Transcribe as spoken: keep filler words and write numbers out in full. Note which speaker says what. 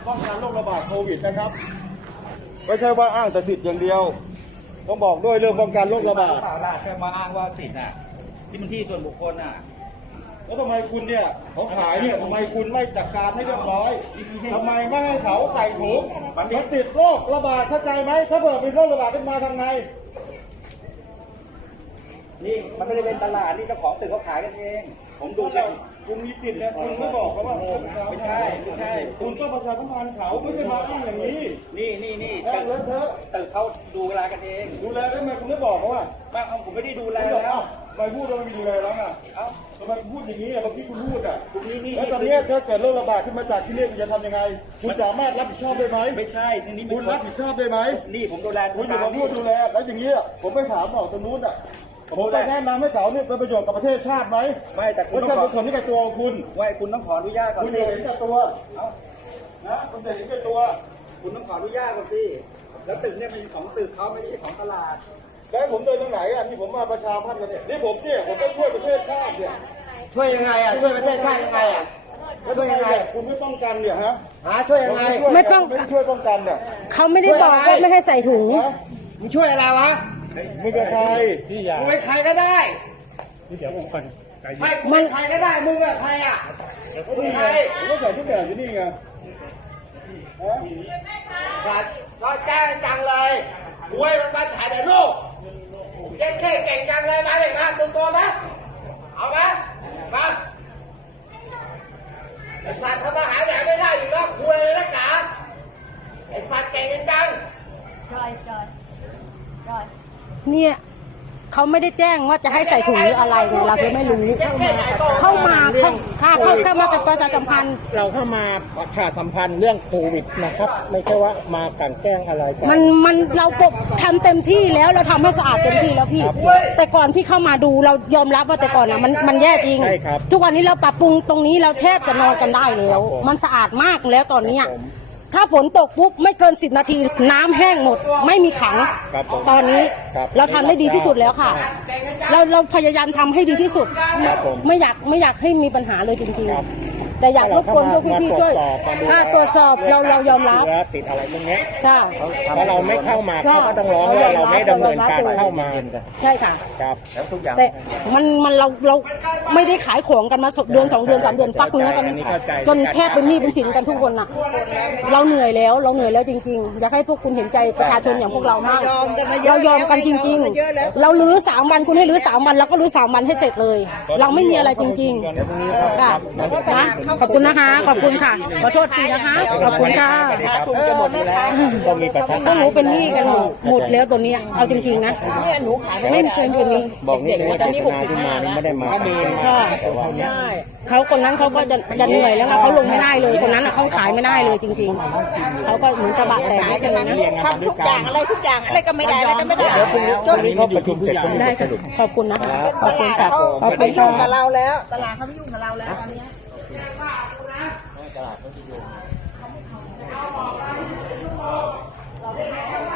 Speaker 1: ป้องกันโรคระบาดโควิดนะครับไม่ใช่ว่าอ้างแต่สิทธิ์อย่างเดียวต้องบอกด้วยเรื่องป้องกันโรคระบาด
Speaker 2: แค่มาอ้างว่าสิทธิ์น่ะที่มันที่ส่วนบุคคลน่ะ
Speaker 1: แล้วทำไมคุณเนี่ยเขาขายเนี่ยทำไมคุณไม่จัดการให้เรียบร้อยทำไมไม่ให้เขาใส่ถุงมันติดโรคระบาดเข้าใจไหมถ้าเกิดเป็นโรคระบาดขึ้นมาทำไง
Speaker 2: นี่มันไม่ได้เป็นตลาดนี่เจ้าของตึกเขาขายกันเองผมดูแล้ว
Speaker 1: คุณมีสิทธิ์นะคุณไม่บอกเขาว่า
Speaker 2: ไม่ใช่ไม่ใช่
Speaker 1: คุณก็ประชาสัมพันธ์เขาไม่ใช่มาอ้างอย่างนี้
Speaker 2: นี่นี่นี่
Speaker 1: ตึกเถอะ
Speaker 2: ตึกเขาดูเวลากันเอง
Speaker 1: ดูแลได้ไหมคุณไม่บอกเขาว่า
Speaker 2: ไม่เอาผมไม่ได้ดูแลแล้ว
Speaker 1: ไปพูดว่าไม่ดูแลแล้วอ่ะเอ้าทำไมพูดอย่างนี้อ่ะเมื่อกี้คุณพูดอ่ะ
Speaker 2: นี่นี่
Speaker 1: แล้วตอนนี้ถ้าเกิดโรคระบาดขึ้นมาจากที่นี่คุณจะทำยังไงคุณสามารถรับผิดชอบได้ไหม
Speaker 2: ไม่ใช่ทีนี้
Speaker 1: คุณรับผิดชอบได้ไหม
Speaker 2: นี่ผมดูแล
Speaker 1: คุณอยู่กับผู้ดูแลแล้วอย่างนี้ผมไปถามหมอตรงนู้นอ่ะผมจะแนะนำให้เขาเนี่ยเป็นประโยชน์กับประเทศชาติไหม
Speaker 2: ไม่แต่คุณ
Speaker 1: ต้องขอคนที่กับตัวคุณ
Speaker 2: ว่าคุณต้องขออนุญาตก่อน
Speaker 1: คุณเห็นกับตัวนะคุณเห็นกับตัว
Speaker 2: คุณต้องขออนุญาตก่อนสิแล้วตึกเนี่ยเป็นของตึกเขาไม่ใช่ของตลาด
Speaker 1: แล้วผมเดินตรงไหนอ่ะที่ผมมาประชาพันธ์กันเนี่ยนี่ผมเนี่ยผมต้องช่วยประเทศชาติเนี่ย
Speaker 2: ช่วยยังไงอ่ะช่วยประเทศชาติยังไงอ่ะ
Speaker 1: ช่วยยังไงคุณไม่ป้องกันเนี่ยฮะ
Speaker 2: หาช่วยยังไง
Speaker 3: ไม่ป้อง
Speaker 1: ไม่ช่วยป้องกันเนี่ย
Speaker 3: เขาไม่ได้บอกว่าไม่ให้ใส่ถุง
Speaker 2: มึงช่วยอะไรวะ
Speaker 1: มึงกับใคร
Speaker 2: มึงเป็นใครก็ได้
Speaker 1: เดี๋ยวผมกัน
Speaker 2: ไม่มึงใครก็ได้มึงอะใครอ่ะมึงใคร
Speaker 1: ผมก็ใส่ชุดแบบอยู่นี่ไง
Speaker 2: สัตว์ก็แจ้งจังเลยรวยมันมาถ่ายแต่ลูกเจ๊แค่เก่งจังเลยมาเลยนะตัวตัวนะเอาไหมมาไอ้สัตว์ทำอาหารแดกไม่ได้อยู่แล้วคุยเลยนะจ๋าไอ้สัตว์เก่งจัง
Speaker 3: จอยจอยจอยเนี่ยเขาไม่ได้แจ้งว่าจะให้ใส่ถุงหรืออะไรเนี่ยเราก็ไม่รู้เข้ามาเข้าค่ะเข้าเข้ามาแต่ประชาสัมพันธ์
Speaker 4: เราเข้ามาประชาสัมพันธ์เรื่องโควิดนะครับไม่ใช่ว่ามากลั่นแกล้งอะไรกัน
Speaker 3: มันมันเราทำเต็มที่แล้วเราทำให้สะอาดเต็มที่แล้วพี่แต่ก่อนพี่เข้ามาดูเรายอมรับว่าแต่ก่อนอ่ะมันมันแย่จริงทุกวันนี้เราปรับปรุงตรงนี้เราแทบจะนอนกันได้แล้วมันสะอาดมากแล้วตอนนี้ถ้าฝนตกปุ๊บไม่เกินสิบนาทีน้ำแห้งหมดไม่มีขังตอนนี้เราทำได้ดีที่สุดแล้วค่ะเราเราพยายามทำให้ดีที่สุดไม่อยากไม่อยากให้มีปัญหาเลยจริงๆแต่อยากรบกวนพวกพี่ๆช่วยถ้าตรวจสอบเราเรายอมรับ
Speaker 4: ติดอะไรตรงนี้
Speaker 3: ค่ะ
Speaker 4: ถ้าเราไม่เข้ามาเขาก็ต้องร้องว่าเราไม่ดำเนินการเข้ามา
Speaker 3: ใช่ค่ะ
Speaker 4: ครับ
Speaker 2: แล้วทุกอย่าง
Speaker 3: แต่มันมันเราเราไม่ได้ขายของกันมาเดือนสองเดือนสามเดือนฟักเนื้อกันจนแทบเป็นหนี้เป็นสินกันทุกคนน่ะเราเหนื่อยแล้วเราเหนื่อยแล้วจริงๆอยากให้พวกคุณเห็นใจประชาชนอย่างพวกเรามากเรายอมกันจริงๆเราลื้อสามวันคุณให้ลื้อสามวันเราก็ลื้อสามวันให้เสร็จเลยเราไม่มีอะไรจริงๆค่ะขอบคุณนะคะขอบคุณค่ะขอโทษทีนะคะขอบคุณค่ะ
Speaker 4: ทุกจะหมดแล้วก็มีประชาชน
Speaker 3: ต้องหนูเป็นหนี้กันหมดแล้วตัวนี้เอาจริงๆนะไม่เคยเป็นหนี้
Speaker 4: บอกนี่เลยว่าเจตนาที่มานี่ไม่ได้มา
Speaker 3: ค่ะใช่เขาคนนั้นเขาก็จะจะเหนื่อยแล้วนะเขาลงไม่ได้เลยคนนั้นเขาขายไม่ได้เลยจริงๆเขาก็เหมือนกระบะแตกนิดนึงนะ
Speaker 5: ทำทุกอย่างอะไรทุกอย่างอะไรก็ไม่ได้อะไรก็ไม่ได้
Speaker 4: เดี๋ยวพรุ่งนี้เขาประชุมเสร็จก็
Speaker 3: ได้ค่ะขอบคุณนะคะขอบคุณค่ะ
Speaker 5: เขาไม่ยุ่งกับเราแล้วตลาดเขาไม่ยุ่งกับเราแล้วตอนนี้
Speaker 1: ตลาดเขาจะอยู่